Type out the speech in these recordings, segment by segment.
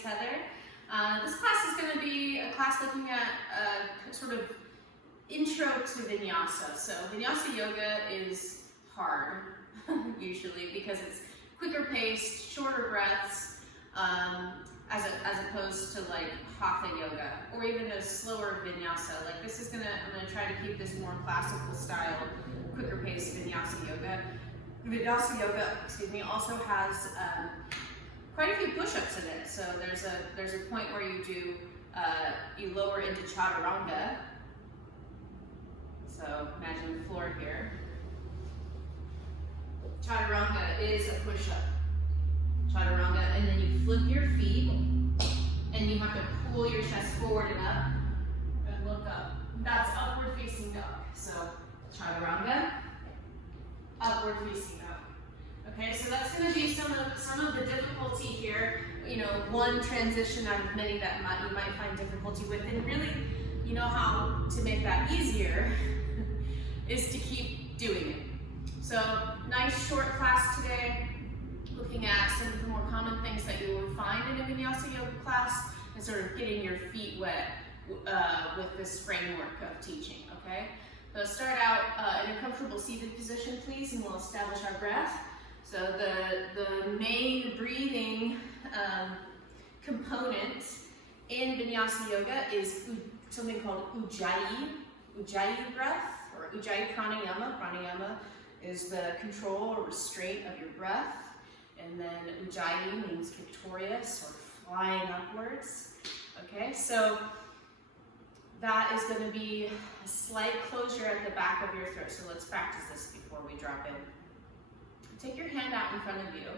is Heather. This class is going to be a class looking at sort of intro to Vinyasa. So Vinyasa yoga is hard, usually, because it's quicker paced, shorter breaths, as opposed to like Hatha yoga, or even a slower Vinyasa. Like this is I'm gonna try to keep this more classical style, quicker paced Vinyasa yoga. Vinyasa yoga, excuse me, also has quite a few push-ups in it. So there's a point where you do you lower into chaturanga. So imagine the floor here. Chaturanga is a push-up. Chaturanga, and then you flip your feet, and you have to pull your chest forward and up, and look up. That's upward facing dog. So chaturanga, upward facing dog. Okay, so that's going to be some of the difficulty here. You know, one transition out of many that you might find difficulty with, and really, you know how to make that easier is to keep doing it. So nice short class today, looking at some of the more common things that you will find in a Vinyasa yoga class, and sort of getting your feet wet with this framework of teaching. Okay, so start out in a comfortable seated position, please, and we'll establish our breath. So the main breathing component in Vinyasa yoga is something called Ujjayi breath, or Ujjayi pranayama. Pranayama is the control or restraint of your breath. And then Ujjayi means victorious or flying upwards. Okay, so that is going to be a slight closure at the back of your throat. So let's practice this before we drop in. Take your hand out in front of you,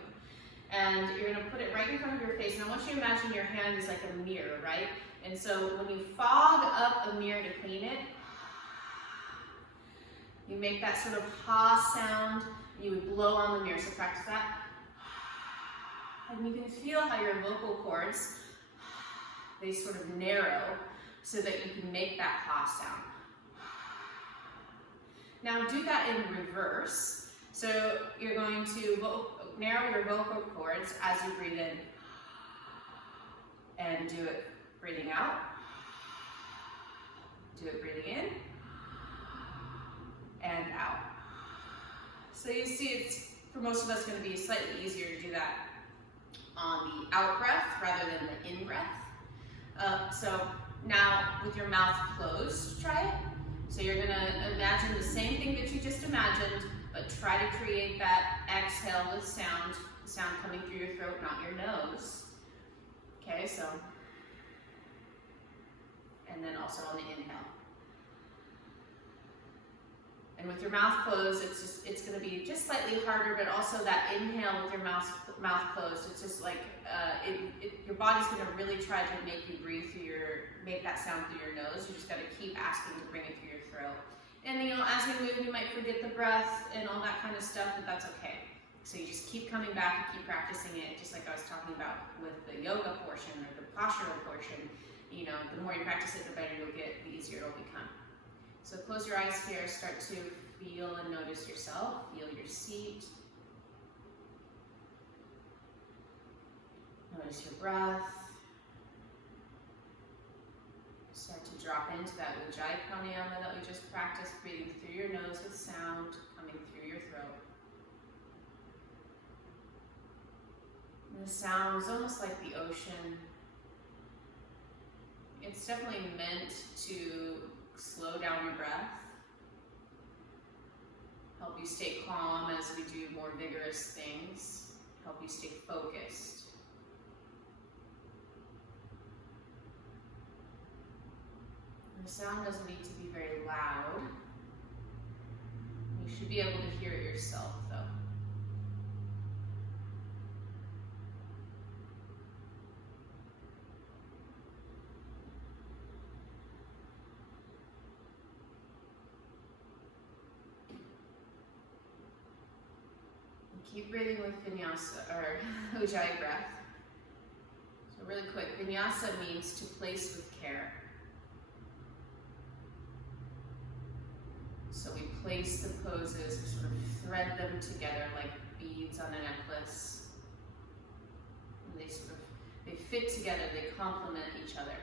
and you're going to put it right in front of your face. And I want you to imagine your hand is like a mirror, right? And so when you fog up a mirror to clean it, you make that sort of ha sound, and you would blow on the mirror. So practice that. And you can feel how your vocal cords, they sort of narrow so that you can make that ha sound. Now do that in reverse. So you're going to narrow your vocal cords as you breathe in, and do it breathing out. Do it breathing in and out. So you see, it's for most of us going to be slightly easier to do that on the out breath rather than the in breath. So now with your mouth closed, try it. So you're going to imagine the same thing that you just imagined, but try to create that exhale with sound, the sound coming through your throat, not your nose. Okay, so, and then also on the inhale. And with your mouth closed, it's going to be just slightly harder, but also that inhale with your mouth closed, it's just like your body's going to really try to make you breathe make that sound through your nose. You just got to keep asking to bring it through your throat. And you know, as we move, you might forget the breath and all that kind of stuff, but that's okay. So you just keep coming back and keep practicing it, just like I was talking about with the yoga portion or the postural portion. You know, the more you practice it, the better you'll get, the easier it'll become. So close your eyes here, start to feel and notice yourself, feel your seat. Notice your breath. Start to drop into that Ujjayi pranayama that we just practiced, breathing through your nose with sound coming through your throat. And the sound is almost like the ocean. It's definitely meant to slow down your breath, help you stay calm as we do more vigorous things, help you stay focused. The sound doesn't need to be very loud. You should be able to hear it yourself, though. Keep breathing with Vinyasa, or Ujjayi breath. So really quick, Vinyasa means to place with care. So we place the poses, we sort of thread them together like beads on a necklace. And they fit together, they complement each other.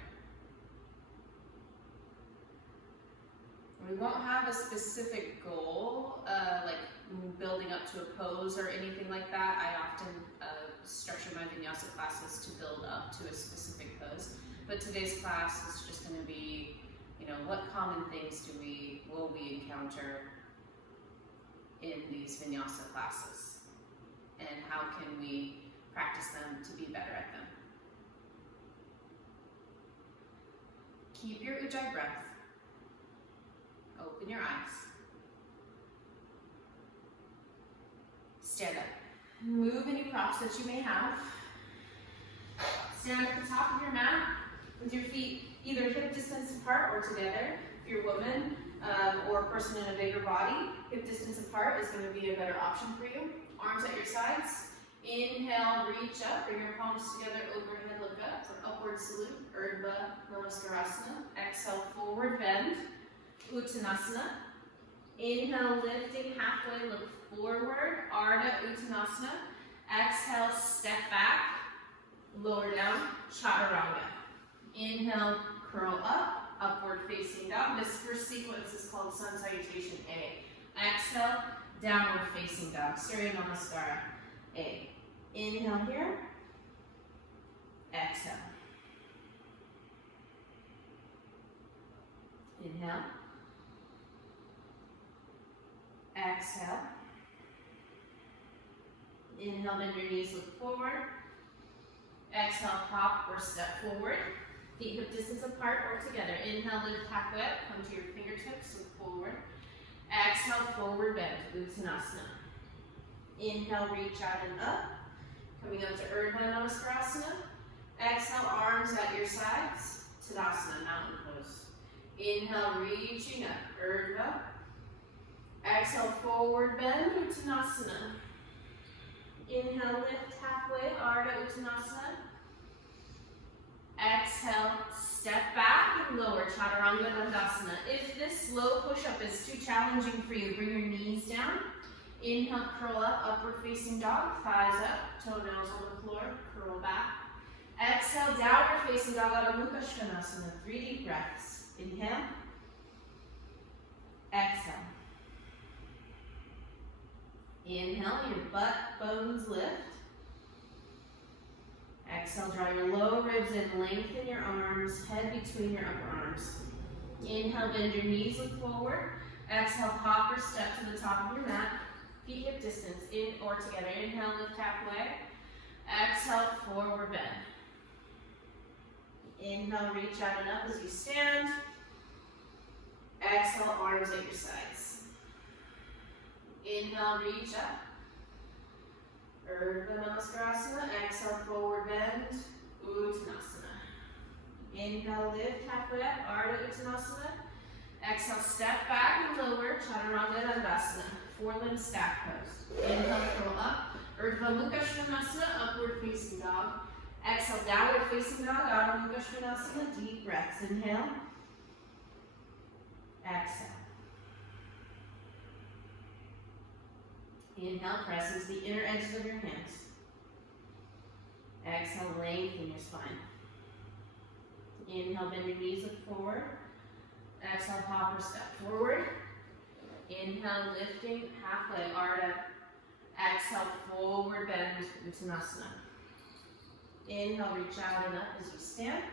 We won't have a specific goal, like building up to a pose or anything like that. I often structure my Vinyasa classes to build up to a specific pose. But today's class is just going to be, you know, what common things will we encounter in these Vinyasa classes? And how can we practice them to be better at them? Keep your Ujjayi breath. Open your eyes. Stand up. Move any props that you may have. Stand at the top of your mat with your feet either hip distance apart or together. If you're a woman or a person in a bigger body, hip distance apart is going to be a better option for you. Arms at your sides. Inhale, reach up. Bring your palms together, overhead, look up for upward salute, Urdhva Namaskarasana. Exhale, forward bend. Uttanasana. Inhale, lifting halfway, look forward, Ardha Uttanasana. Exhale, step back, lower down, Chaturanga. Inhale, curl up, upward facing dog. This first sequence is called Sun Salutation A. Exhale, downward facing dog, Surya Namaskara A. Inhale here, exhale. Inhale. Exhale. Inhale, bend your knees, look forward. Exhale, hop or step forward. Feet hip distance apart or together. Inhale, lift halfway up, come to your fingertips, look forward. Exhale, forward bend, Uttanasana. Inhale, reach out and up. Coming up to Urdhva Namaskarasana. Exhale, arms at your sides, Tadasana, mountain pose. Inhale, reaching up, Urdhva. Exhale, forward bend, Uttanasana. Inhale, lift halfway, Ardha Uttanasana. Exhale, step back and lower, Chaturanga Dandasana. If this slow push-up is too challenging for you, bring your knees down. Inhale, curl up, upward facing dog, thighs up, toenails on the floor, curl back. Exhale, downward facing dog, Adho Mukha Svanasana. 3 deep breaths. Inhale. Exhale. Inhale, your butt bones lift. Exhale, draw your low ribs in, lengthen your arms, head between your upper arms. Inhale, bend your knees, look forward. Exhale, hop or step to the top of your mat. Feet hip distance, in or together. Inhale, lift halfway. Exhale, forward bend. Inhale, reach out and up as you stand. Exhale, arms at your sides. Inhale, reach up. Urdhva Namaskarasana. Exhale, forward bend, Uttanasana. Inhale, lift halfway up, Ardha Uttanasana. Exhale, step back and lower, Chaturanga Dandasana. 4-limb stack pose. Inhale, curl up, Urdhva Mukha Svanasana, upward facing dog. Exhale, downward facing dog, Adho Mukha Svanasana. Deep breaths. Inhale. Exhale. Inhale, press into the inner edges of your hands. Exhale, lengthen your spine. Inhale, bend your knees, look forward. Exhale, hop or step forward. Inhale, lifting halfway, Ardha. Exhale, forward bend, Uttanasana. Inhale, reach out and up as you stand.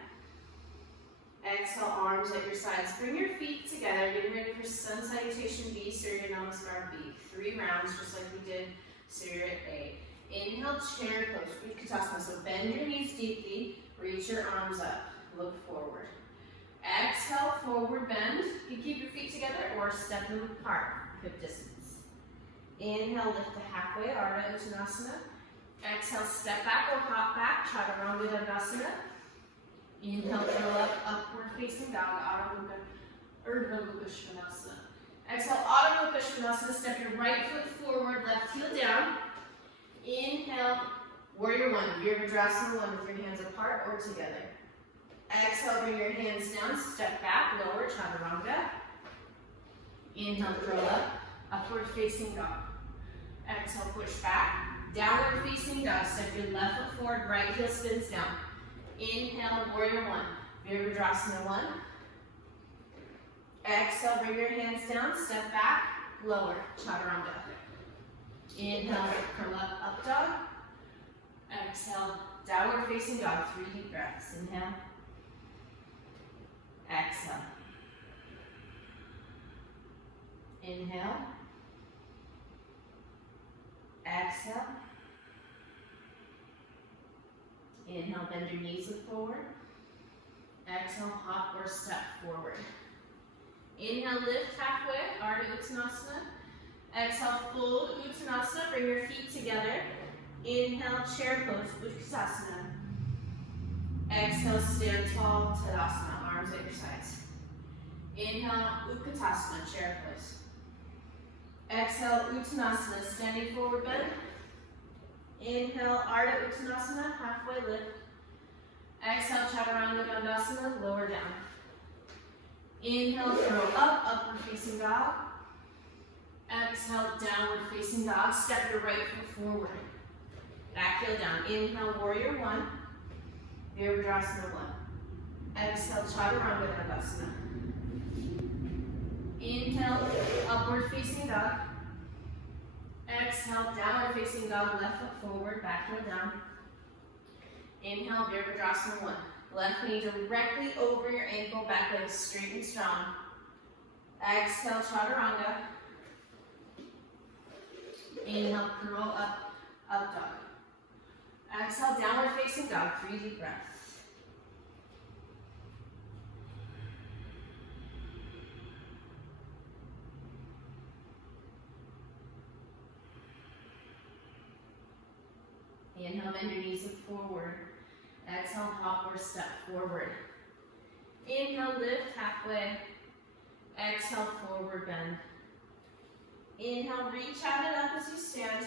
Exhale, arms at your sides. Bring your feet together. Getting ready for Sun Salutation B, Surya Namaskar B. 3 rounds, just like we did Surya A. Inhale, chair pose, Utkatasana. So bend your knees deeply, reach your arms up, look forward. Exhale, forward bend. You keep your feet together or step them apart, hip distance. Inhale, lift to halfway, Ardha Uttanasana. Exhale, step back or hop back, Chaturanga Dandasana. Inhale, curl up, upward facing dog, Urdhva Mukha Svanasana. Exhale, Adho Mukha Svanasana. Step your right foot forward, left heel down. Inhale, Warrior 1, Virabhadrasana 1 with your hands apart or together. Exhale, bring your hands down, step back, lower, Chaturanga. Inhale, curl up, upward facing dog. Exhale, push back, downward facing dog. Step your left foot forward, right heel spins down. Inhale, warrior one. Virabhadrasana one. Exhale, bring your hands down, step back, lower, chaturanga. Inhale, curl up dog. Exhale, downward facing dog, 3 deep breaths. Inhale. Exhale. Inhale. Exhale. Inhale, bend your knees, look forward. Exhale, hop or step forward. Inhale, lift halfway, Ardha Uttanasana. Exhale, fold Uttanasana, bring your feet together. Inhale, chair pose, Utkatasana. Exhale, stand tall, Tadasana, arms at your sides. Inhale, Utkatasana, chair pose. Exhale, Uttanasana, standing forward bend. Inhale, Ardha Uttanasana, halfway lift. Exhale, Chaturanga Dandasana, lower down. Inhale, throw up, upward facing dog. Exhale, downward facing dog. Step your right foot forward. Back heel down. Inhale, warrior one. Virabhadrasana one. Exhale, Chaturanga Dandasana. Inhale, upward facing dog. Exhale, downward facing dog, left foot forward, back heel down. Inhale, Virabhadrasana one. Left knee directly over your ankle, back leg straight and strong. Exhale, chaturanga. Inhale, curl up, up dog. Exhale, downward facing dog, 3 deep breaths. Inhale, bend your knees, look forward. Exhale, hop or step forward. Inhale, lift halfway. Exhale, forward bend. Inhale, reach out and up as you stand.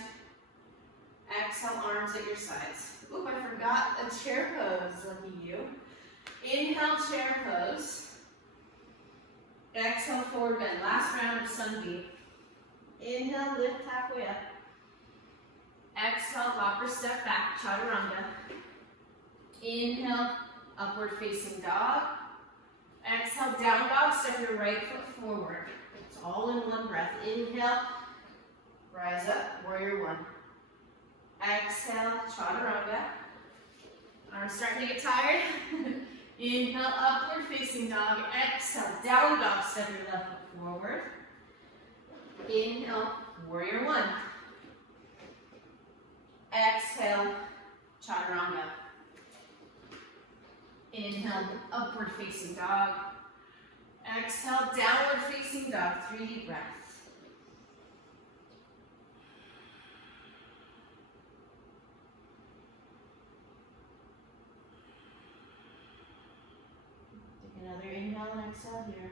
Exhale, arms at your sides. Oop, I forgot a chair pose, lucky you. Inhale, chair pose. Exhale, forward bend. Last round of sunbeam. Inhale, lift halfway up. Exhale, hop or step back, chaturanga. Inhale, upward facing dog. Exhale, down dog, step your right foot forward. It's all in one breath. Inhale, rise up, warrior one. Exhale, chaturanga. Arms starting to get tired. Inhale, upward facing dog. Exhale, down dog, step your left foot forward. Inhale, warrior one. Exhale, chaturanga. Inhale, upward facing dog. Exhale, downward facing dog, 3 deep breaths. Take another inhale and exhale here.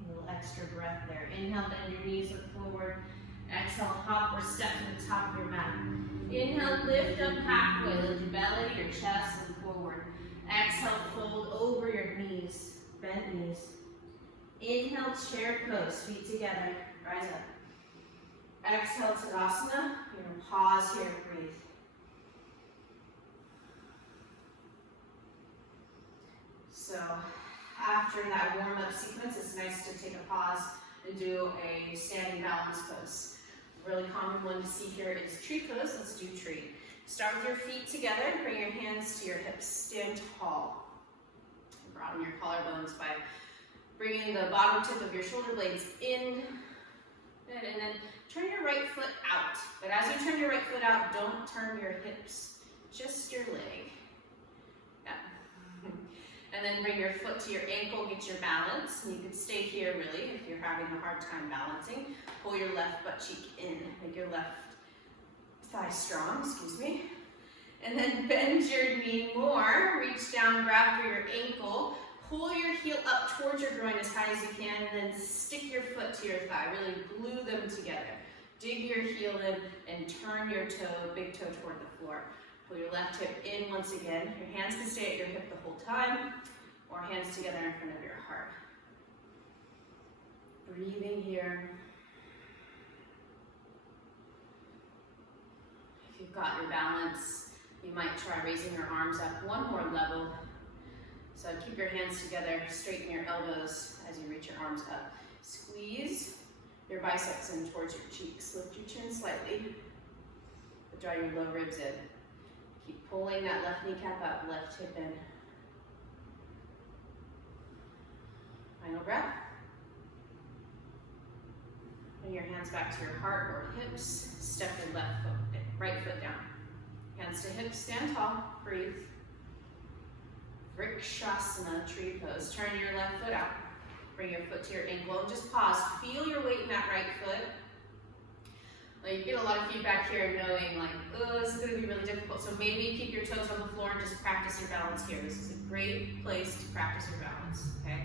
A little extra breath there. Inhale, bend your knees, look forward. Exhale, hop or step to the top of your mat. Inhale, lift up halfway, lift your belly, your chest, and forward. Exhale, fold over your knees, bent knees. Inhale, chair pose, feet together, rise up. Exhale, Tadasana. You're going to pause here, breathe. So, after that warm-up sequence, it's nice to take a pause and do a standing balance pose. A really common one to see here is tree pose. Let's do tree. Start with your feet together. Bring your hands to your hips. Stand tall. Broaden your collarbones by bringing the bottom tip of your shoulder blades in. Good. And then turn your right foot out. But as you turn your right foot out, don't turn your hips, just your leg. And then bring your foot to your ankle, get your balance. And you can stay here really if you're having a hard time balancing. Pull your left butt cheek in, make your left thigh strong, excuse me. And then bend your knee more. Reach down, grab for your ankle. Pull your heel up towards your groin as high as you can, and then stick your foot to your thigh. Really glue them together. Dig your heel in and turn your toe, big toe toward the floor. Pull your left hip in once again. Your hands can stay at your hip the whole time, or hands together in front of your heart. Breathing here. you've got your balance, you might try raising your arms up one more level. So keep your hands together, straighten your elbows as you reach your arms up. Squeeze your biceps in towards your cheeks. Lift your chin slightly, but draw your low ribs in. Keep pulling that left kneecap up, left hip in. Final breath. Bring your hands back to your heart or hips. Step your left foot, right foot down. Hands to hips, stand tall, breathe. Vrikshasana, tree pose. Turn your left foot out. Bring your foot to your ankle and just pause. Feel your weight in that right foot. Like, you get a lot of feedback here knowing like, oh, this is gonna be really difficult. So maybe keep your toes on the floor and just practice your balance here. This is a great place to practice your balance, okay?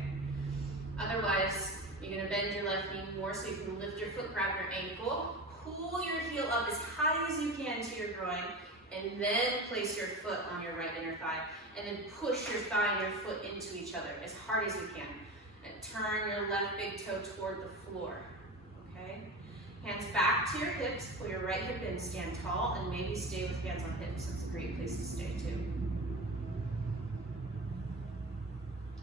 Otherwise, you're gonna bend your left knee more so you can lift your foot, grab your ankle, pull your heel up as high as you can to your groin, and then place your foot on your right inner thigh, and then push your thigh and your foot into each other as hard as you can. And turn your left big toe toward the floor, okay? Hands back to your hips, pull your right hip in, stand tall, and maybe stay with hands on hips. It's a great place to stay too.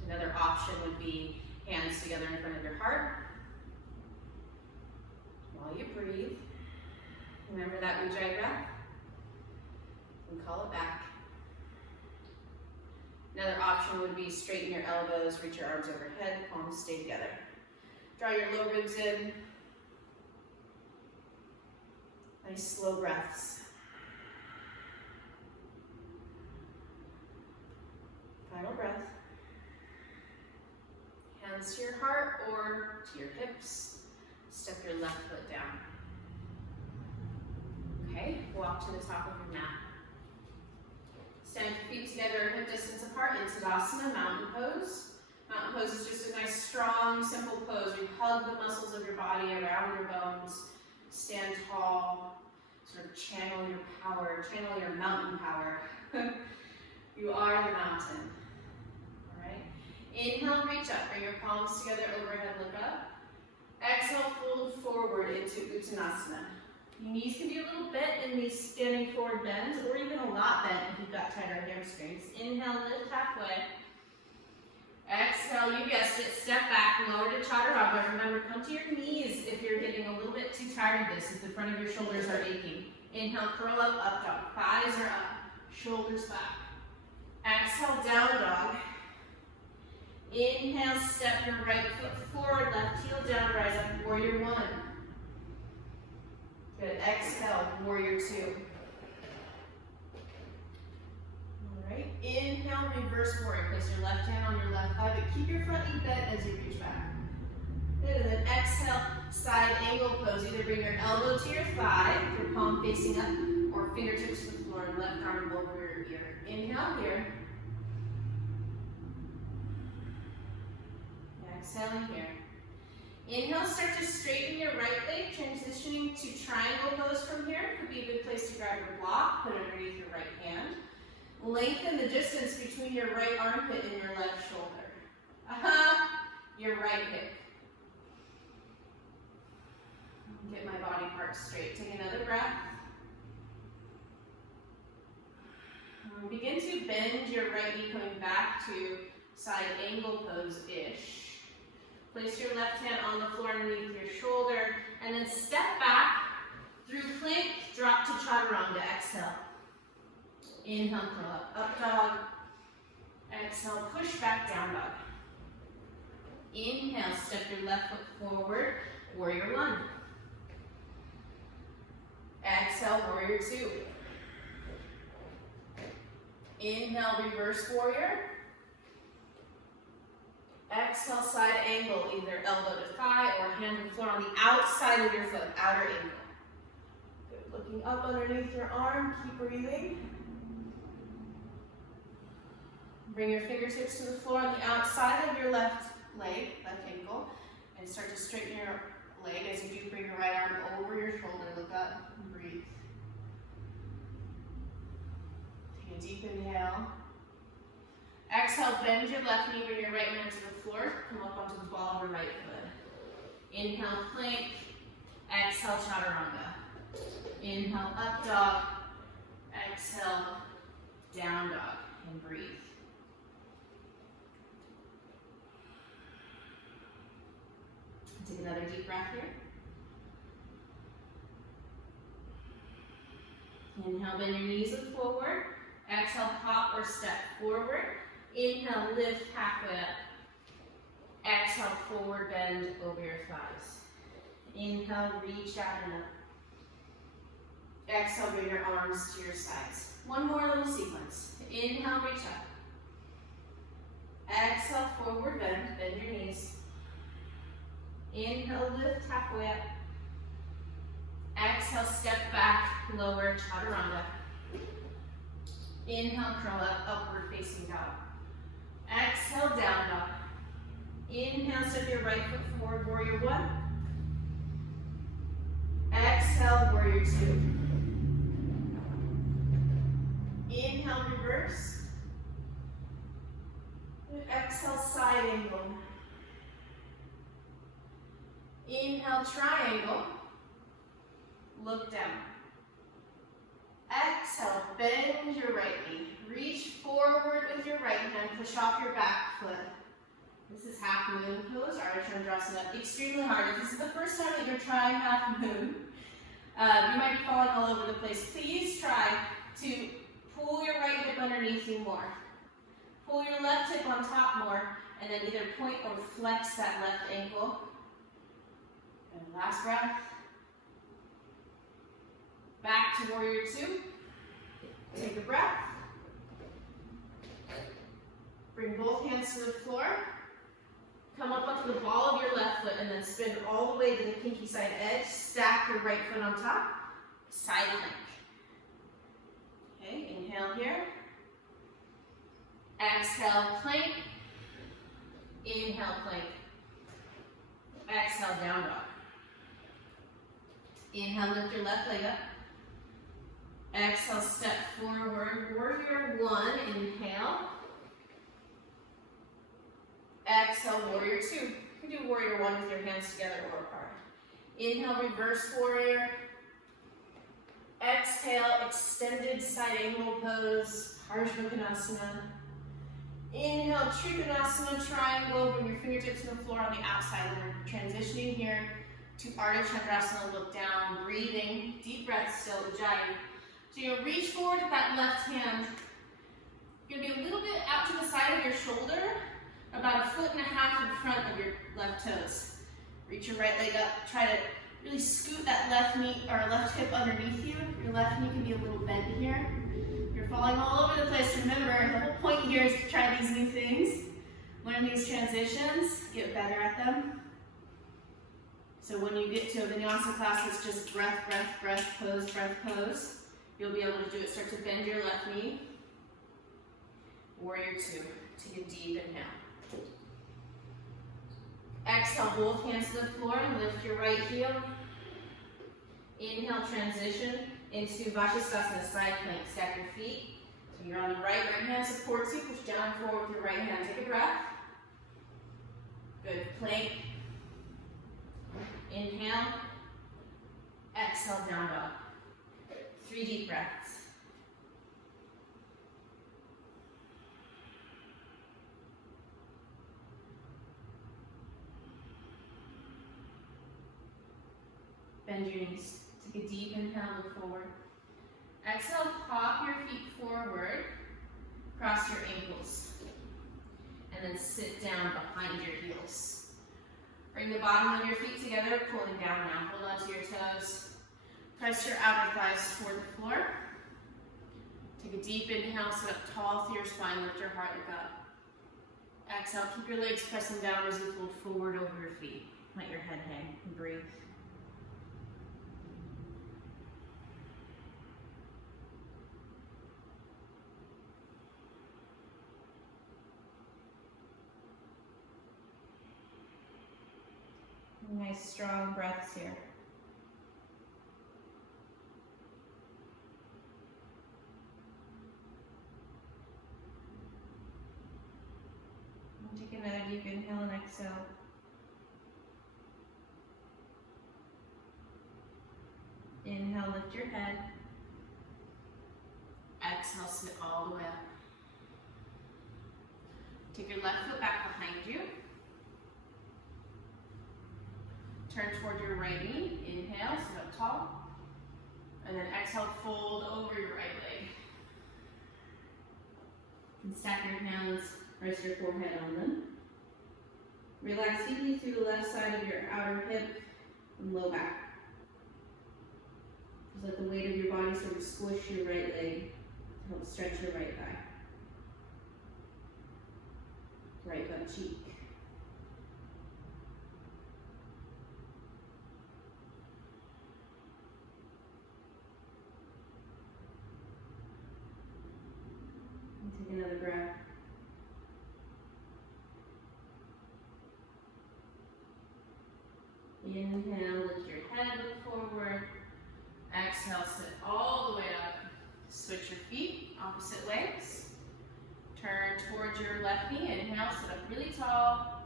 Another option would be hands together in front of your heart. While you breathe, remember that Ujjayi breath, and call it back. Another option would be straighten your elbows, reach your arms overhead, palms stay together. Draw your low ribs in. Nice slow breaths. Final breath. Hands to your heart or to your hips. Step your left foot down. Okay, walk to the top of your mat. Stand your feet together, hip distance apart in Tadasana, mountain pose. Mountain pose is just a nice, strong, simple pose. You hug the muscles of your body around your bones. Stand tall, sort of channel your power, channel your mountain power. You are the mountain. All right. Inhale, reach up. Bring your palms together, overhead, look up. Exhale, fold forward into Uttanasana. Your knees can be a little bent in these standing forward bends, or even a lot bent if you've got tighter hamstrings. Inhale, lift halfway. Exhale, you guessed it, step back, lower to Chaturanga. Remember, come to your knees if you're getting a little bit too tired of this, if the front of your shoulders are aching. Inhale, curl up dog. Thighs are up, shoulders back. Exhale, down dog. Inhale, step your right foot forward, left heel down, rise up, warrior one. Good, exhale, warrior two. All right, inhale, reverse warrior. Place your left hand on your left thigh, but keep your front knee bent as you reach back. Good, and then exhale, side angle pose. Either bring your elbow to your thigh, your palm facing up, or fingertips to the floor, and left arm over your ear. Inhale here. Exhaling here. Inhale, start to straighten your right leg, transitioning to triangle pose from here. Could be a good place to grab your block, put it underneath your right hand. Lengthen the distance between your right armpit and your left shoulder. Your right hip. Get my body parts straight. Take another breath. Begin to bend your right knee coming back to side angle pose-ish. Place your left hand on the floor underneath your shoulder, and then step back through plank, drop to Chaturanga. Exhale. Inhale, curl up dog. Exhale, push back, down dog. Inhale, step your left foot forward, warrior one. Exhale, warrior two. Inhale, reverse warrior. Exhale, side angle, either elbow to thigh or hand to the floor on the outside of your foot, outer ankle. Good. Looking up underneath your arm, keep breathing. Bring your fingertips to the floor on the outside of your left leg, left ankle, and start to straighten your leg as you do. Bring your right arm over your shoulder, look up, and breathe. Take a deep inhale. Exhale, bend your left knee, bring your right hand to the floor, come up onto the ball of your right foot. Inhale, plank. Exhale, Chaturanga. Inhale, up dog. Exhale, down dog, and breathe. Take another deep breath here. Inhale, bend your knees, look forward. Exhale, hop or step forward. Inhale, lift halfway up. Exhale, forward bend over your thighs. Inhale, reach out and up. Exhale, bring your arms to your sides. One more little sequence. Inhale, reach up. Exhale, forward bend, bend your knees. Inhale, lift halfway up. Exhale, step back, lower, chaturanga. Inhale, curl up, upward facing dog. Exhale, down dog. Inhale, step your right foot forward, warrior one. Exhale, warrior two. Inhale, reverse. Exhale, side angle. Inhale, triangle. Look down. Exhale, bend your right knee. Reach forward with your right hand. Push off your back foot. This is half moon pose, Ardha Chandrasana. Extremely hard. If this is the first time that you're trying half moon, you might be falling all over the place. Please try to pull your right hip underneath you more. Pull your left hip on top more, and then either point or flex that left ankle. And last breath. Back to warrior two. Take a breath. Bring both hands to the floor. Come up onto the ball of your left foot and then spin all the way to the pinky side edge. Stack your right foot on top. Side plank. Okay, inhale here. Exhale, plank. Inhale, plank. Exhale, down dog. Inhale, lift your left leg up. Exhale, step forward, warrior one, inhale. Exhale, warrior two. You can do warrior one with your hands together or apart. Inhale, reverse warrior. Exhale, extended side angle pose, Ardha. Inhale, Trikonasana, triangle. Bring your fingertips to the floor on the outside. We're transitioning here to Ardha Chandrasana. Look down, breathing. Deep breath still, Ujjayi. So you'll reach forward with that left hand. You're going to be a little bit out to the side of your shoulder, about 1.5 feet in front of your left toes. Reach your right leg up. Try to really scoot that left knee or left hip underneath you. Your left knee can be a little bent here. You're falling all over the place. Remember, the whole point here is to try these new things. Learn these transitions. Get better at them. So when you get to a Vinyasa class that's just breath, breath, breath, pose, you'll be able to do it. Start to bend your left knee. Warrior two. Take a deep inhale. Exhale, both hands to the floor and lift your right heel. Inhale, transition into Vashisthasana, side plank. Stack your feet. So you're on the right hand supports you. Push down forward with your right hand. Take a breath. Good. Plank. Inhale. Exhale, down dog. 3 deep breaths. Bend your knees. Take a deep inhale, look forward. Exhale, pop your feet forward. Cross your ankles. And then sit down behind your heels. Bring the bottom of your feet together, pulling down now. Hold on to your toes. Press your outer thighs toward the floor. Take a deep inhale, sit up tall through your spine, lift your heart, look up. Exhale, keep your legs pressing down as you fold forward over your feet. Let your head hang and breathe. Nice strong breaths here. And take another deep inhale and exhale. Inhale, lift your head. exhale, sit all the way up. Take your left foot back behind you. Turn toward your right knee. Inhale, sit up tall. And then exhale, fold over your right leg. And stack your hands, rest your forehead on them. Relax deeply through the left side of your outer hip and low back. Just let the weight of your body sort of squish your right leg to help stretch your right thigh. Right butt cheek. And take another breath. Inhale, lift your head, look forward. Exhale, sit all the way up. Switch your feet, opposite legs. Turn towards your left knee. Inhale, sit up really tall.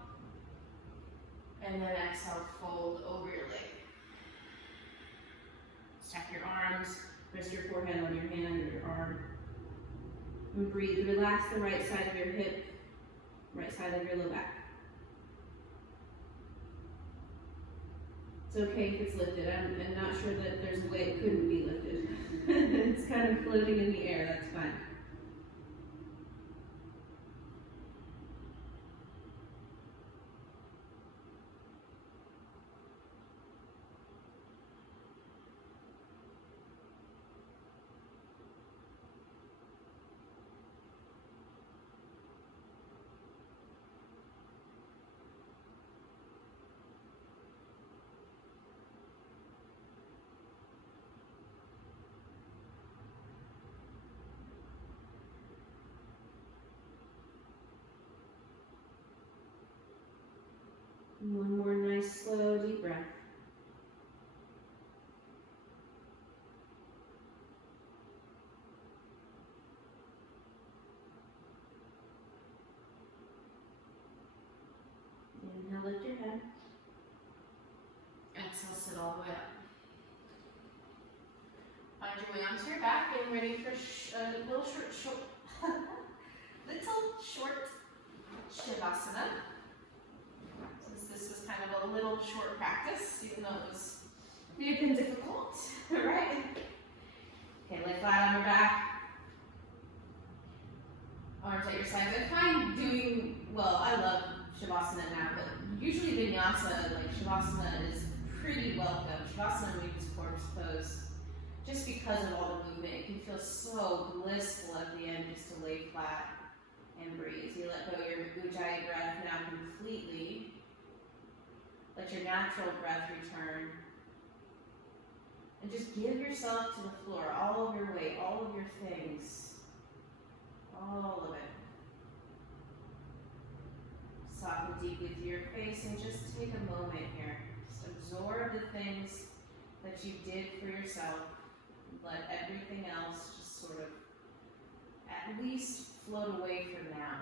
And then exhale, fold over your leg. Stack your arms, rest your forehead on your hand or your arm. And breathe. Relax the right side of your hip, right side of your low back. It's okay if it's lifted. I'm not sure that there's a way it couldn't be lifted. It's kind of floating in the air, that's fine. One more nice, slow, deep breath. Inhale, lift your head. Exhale, sit all the way up. Find your way onto your back, getting ready for a little short Shavasana. This was kind of a little short practice, even though it may have been difficult, right? Okay, lay flat on your back. Arms at your sides. I find doing, well, I love Shavasana now, but usually Vinyasa, like Shavasana, is pretty welcome. Shavasana means corpse pose. Just because of all the movement, it can feel so blissful at the end just to lay flat and breathe. You let go of your Ujjayi breath now completely. Let your natural breath return. And just give yourself to the floor, all of your weight, all of your things. All of it. Soften deeply through your face and just take a moment here. Just absorb the things that you did for yourself. Let everything else just sort of at least float away for now.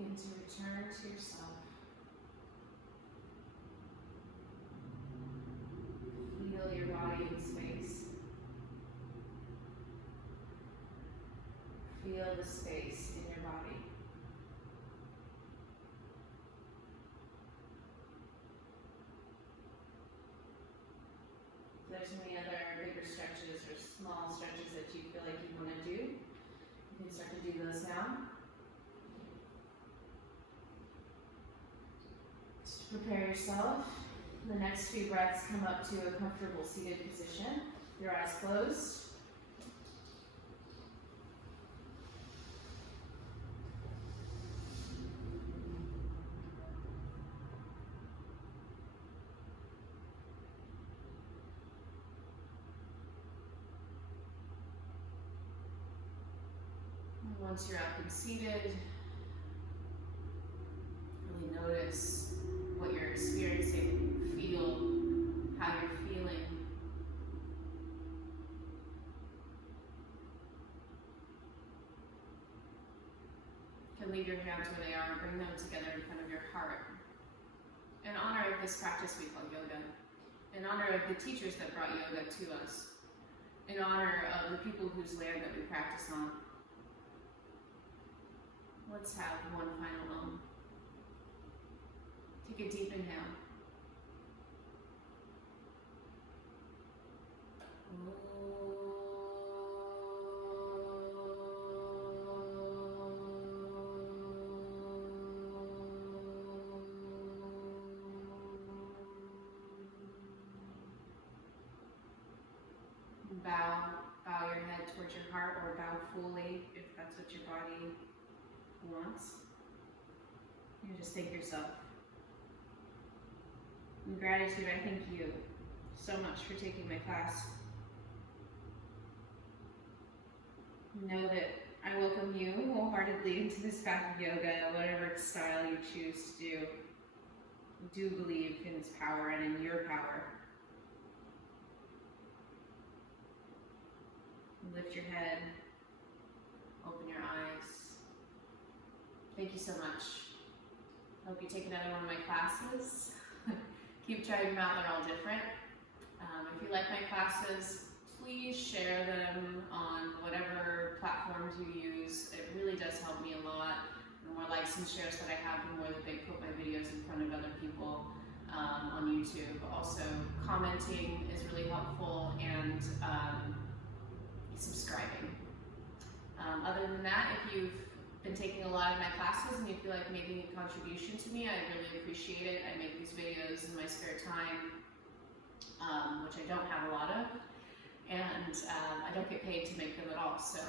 Begin to return to yourself. Feel your body in space. Feel the space in your body. If there's any other bigger stretches or small stretches that you feel like you want to do, you can start to do those now. Just prepare yourself. The next few breaths, come up to a comfortable seated position. Your eyes closed. Once you're up and seated, really notice what you're experiencing, feel how you're feeling. You can leave your hands where they are and bring them together in front of your heart. In honor of this practice we call yoga, in honor of the teachers that brought yoga to us, in honor of the people whose land that we practice on. Let's have one final moment. Take a deep inhale. Bow your head towards your heart, or bow fully if that's what your body wants. You just thank yourself. In gratitude, I thank you so much for taking my class. Know that I welcome you wholeheartedly into this path of yoga, whatever style you choose to do. I do believe in its power and in your power. Lift your head, open your eyes. Thank you so much. Hope you take another one of my classes. Keep trying them out, they're all different. If you like my classes, please share them on whatever platforms you use. It really does help me a lot. The more likes and shares that I have, the more that they put my videos in front of other people on YouTube. Also, commenting is really helpful, and subscribing. Other than that, if you've been taking a lot of my classes and you feel like making a contribution to me, I really appreciate it. I make these videos in my spare time, which I don't have a lot of, and I don't get paid to make them at all. So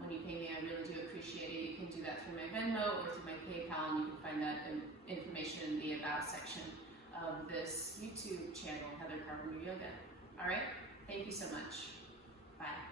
when you pay me, I really do appreciate it. You can do that through my Venmo or through my PayPal, and you can find that information in the About section of this YouTube channel, Heather Carpenter Yoga. All right, thank you so much. Bye.